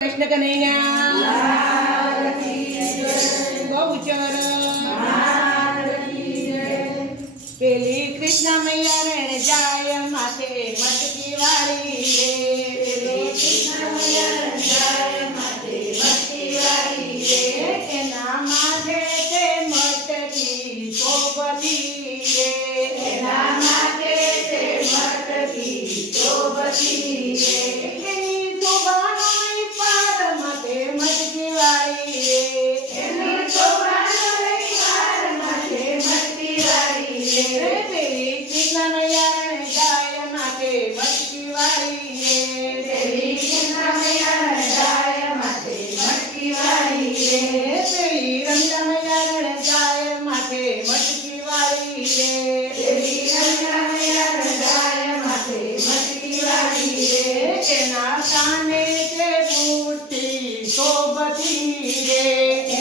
कृष्ण कन्हैया गौचर पेली कृष्ण मैया रण जाय माथे मटकी वाली रे पेली कृष्ण मैया रण जाय माथे मटकी वाली रे एना माथे ते मटकी शोभती रे एना माथे ते मटकी शोभती रे एनी शोभानो नहीं पार माथे मटकी वाली रे एनी शोभानो नहीं पार माथे मटकी वाली रे पेली कृष्ण मैया रण जाय माथे मटकी वाली रे पेली कृष्ण मैया रण जाय माथे मटकी वाली रे पेली रंगा मैया रण जाय माथे मटकी वाली रे पेली रंगा मैया रण जाय माथे मटकी वाली रे एना काने ते बूटी शोभती रे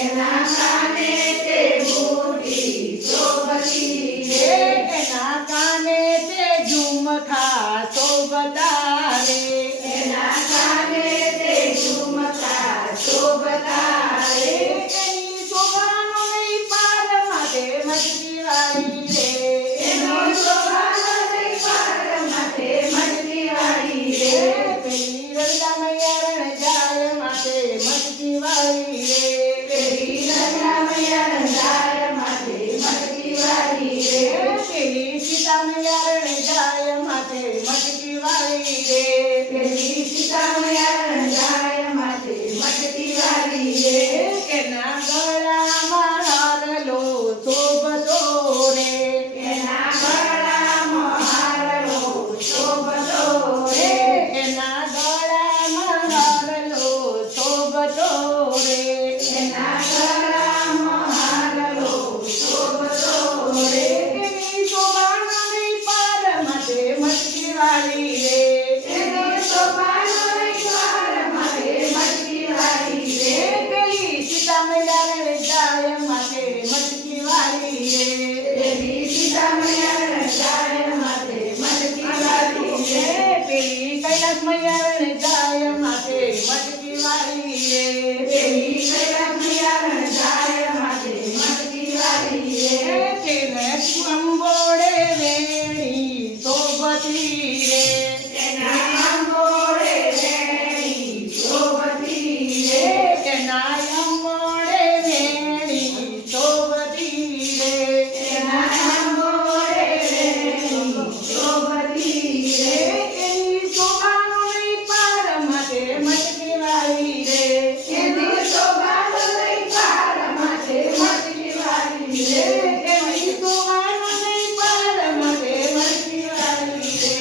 एना काने ते बूटी शोभती रे एना काने ते झुमखा शोभता रे एना काने ते झुमखा शोभता रे एनी शोभानो नहीं पार माथे मटकी वाली रे एनी शोभानो नहीं पार माथे मटकी वाली रे पेली रंगा मैया रण जाय माथे मटकी वाली रे पेली रंगा मैया रण जाय माथे मटकी वाली रे पेली सीता मैया रण जाय माथे मटकी वाली रे पेली सीता मैया रण जाय माथे मटकी वाली रे एना गळाમાં હારલો શોભતો રે એના ગળામાં હારલો શોભતો રે એના ગળામાં હારલો શોભતો રે એના ગળામાં હારલો શોભતો રે એની શોભાનો નહીં પાર માથે મટકી વાળી રે એની શોભાનો નહીં પાર માથે મટકી વાળી રે પેલી સીતા मैया रण जाय माथे मटकी वाली रे पेली सीता मैया रण जाय माथे मटकी वाली रे पेली कैलाश मैया रण जाय माथे मटकी वाली रे पेली कैलाश मैया रण जाय माथे मटकी वाली रे तेने अंबोड़े वेणी शोभती रे तेना अंबोड़े वेणी शोभती रे तेना अंबोड़े वेणी शोभती रे तेना अंबोड़े वेणी शोभती रे एनी शोभानो नहीं पार माथे मटकी वाली रे एनी शोभानो नहीं पार माथे मटकी वाली रे एनी शोभानो नहीं पार माथे मटकी वाली रे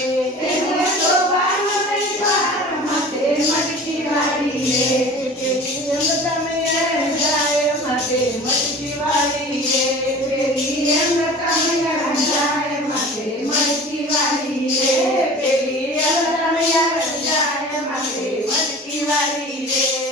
एनी शोभानो नहीं पार माथे मटकी वाली रे पेली रंगा मैया रण जाय माथे मटकी वाली रे पेली रंगा मैया रण जाय माथे मटकी वाली रे पेली रंगा मैया रण जाय माथे मटकी वाली रे